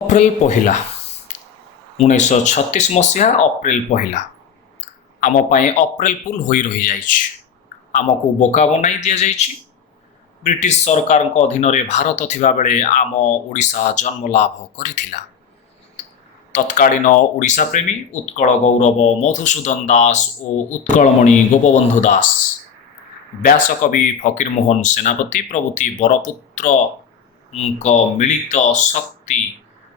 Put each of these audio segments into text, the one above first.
अप्रैल पहला 1936 मसीहा अप्रैल पहला आम अप्रैल फुल हो रही जाइछि। आमको बोका बनाई दि जाइछि। ब्रिटिश सरकार अधीन भारत थिबा बेले आम ओडिशा जन्म लाभ करिथिला। तत्कालीन ओडिशा प्रेमी उत्कल गौरव मधुसूदन दास और उत्कलमणि गोपबंधु दास, व्यासकवि फकीरमोहन सेनापति प्रभृति बरपुत्र मिलित शक्ति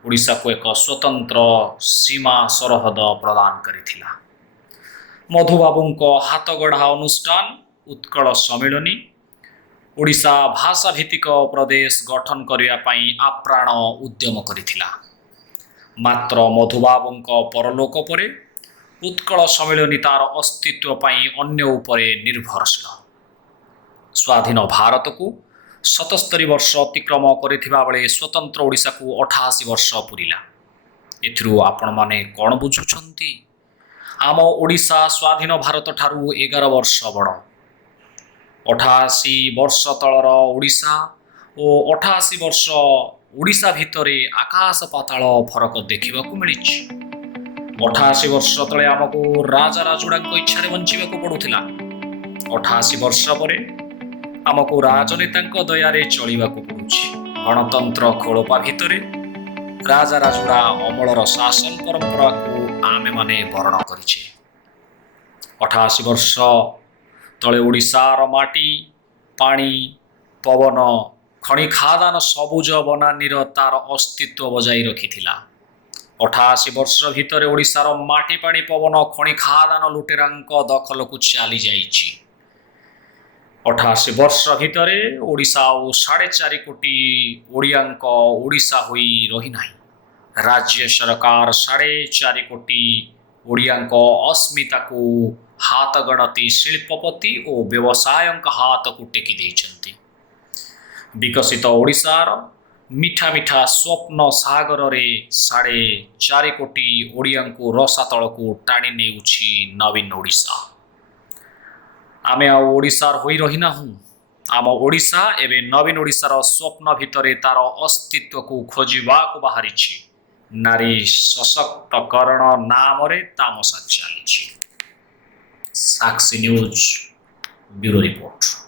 ओडिशा को एक स्वतंत्र सीमा सरहद प्रदान करिथिला। मधुबाबू हाथगढ़ा अनुष्ठान उत्कल सम्मिलनी ओडिशा भाषा भित्तिक प्रदेश गठन करने आप्राण उद्यम करिथिला। मात्र मधुबाबू परलोक परे उत्कल सम्मिलनी तार अस्तित्व पाई अन्य उपरे निर्भरशील। स्वाधीन भारत को 77 वर्ष अतिक्रम करिथिबा बेले स्वतंत्र ओडिशा को 88 वर्ष पूरिला। एथिरु आपण माने कोन बुझुछंती? आम ओडिशा स्वाधीन भारत ठारू 11 वर्ष बड़। 88 वर्ष तलर ओडिशा और 88 वर्ष ओडिशा भितरे आकाश पाताल फरक देखा मिली। 88 वर्ष तले आमको राजा राजुड़ा इच्छा बंचा पड़ूला। 88 वर्ष पर आमको राजनेता दयारे चलवा पड़ुछि। गणतंत्र खोलपा भितरे राजा राजुड़ा अमलर शासन परंपरा को आमे माने बरण करिछे। 88 वर्ष तले ओडिशार माटी पानी पवन खनि खादान सबुज बनानीर तार अस्तित्व बजाई रखिथिला। 88 वर्ष भितर ओडिशार माटी पानी पवन खनि खादान लुटेरांक दखल को चली जाइछि। 88 वर्ष भितर ओडिशा और 4.5 कोटी ओडियांक ओडिशा होई रही नाही। राज्य सरकार 4.5 कोटी ओडियांक अस्मिता को हाथ गणती शिल्पपति और व्यवसाय हाथ को टेकी देइछंती। विकसित ओडिशार मिठा मिठा स्वप्न सागर रे 4.5 कोटी ओडियांको रसातल को टाणी नेउछि नवीन ओडिशा। आमे ओडिशार होई रही नाहु। आम ओडिशा एवं नवीन ओडिशार स्वप्न भितरे तार अस्तित्व को खोजिबा को बाहरिछि। नारी सशक्तकरण नाम रे तामसा चलिछि। साक्षी न्यूज ब्यूरो रिपोर्ट।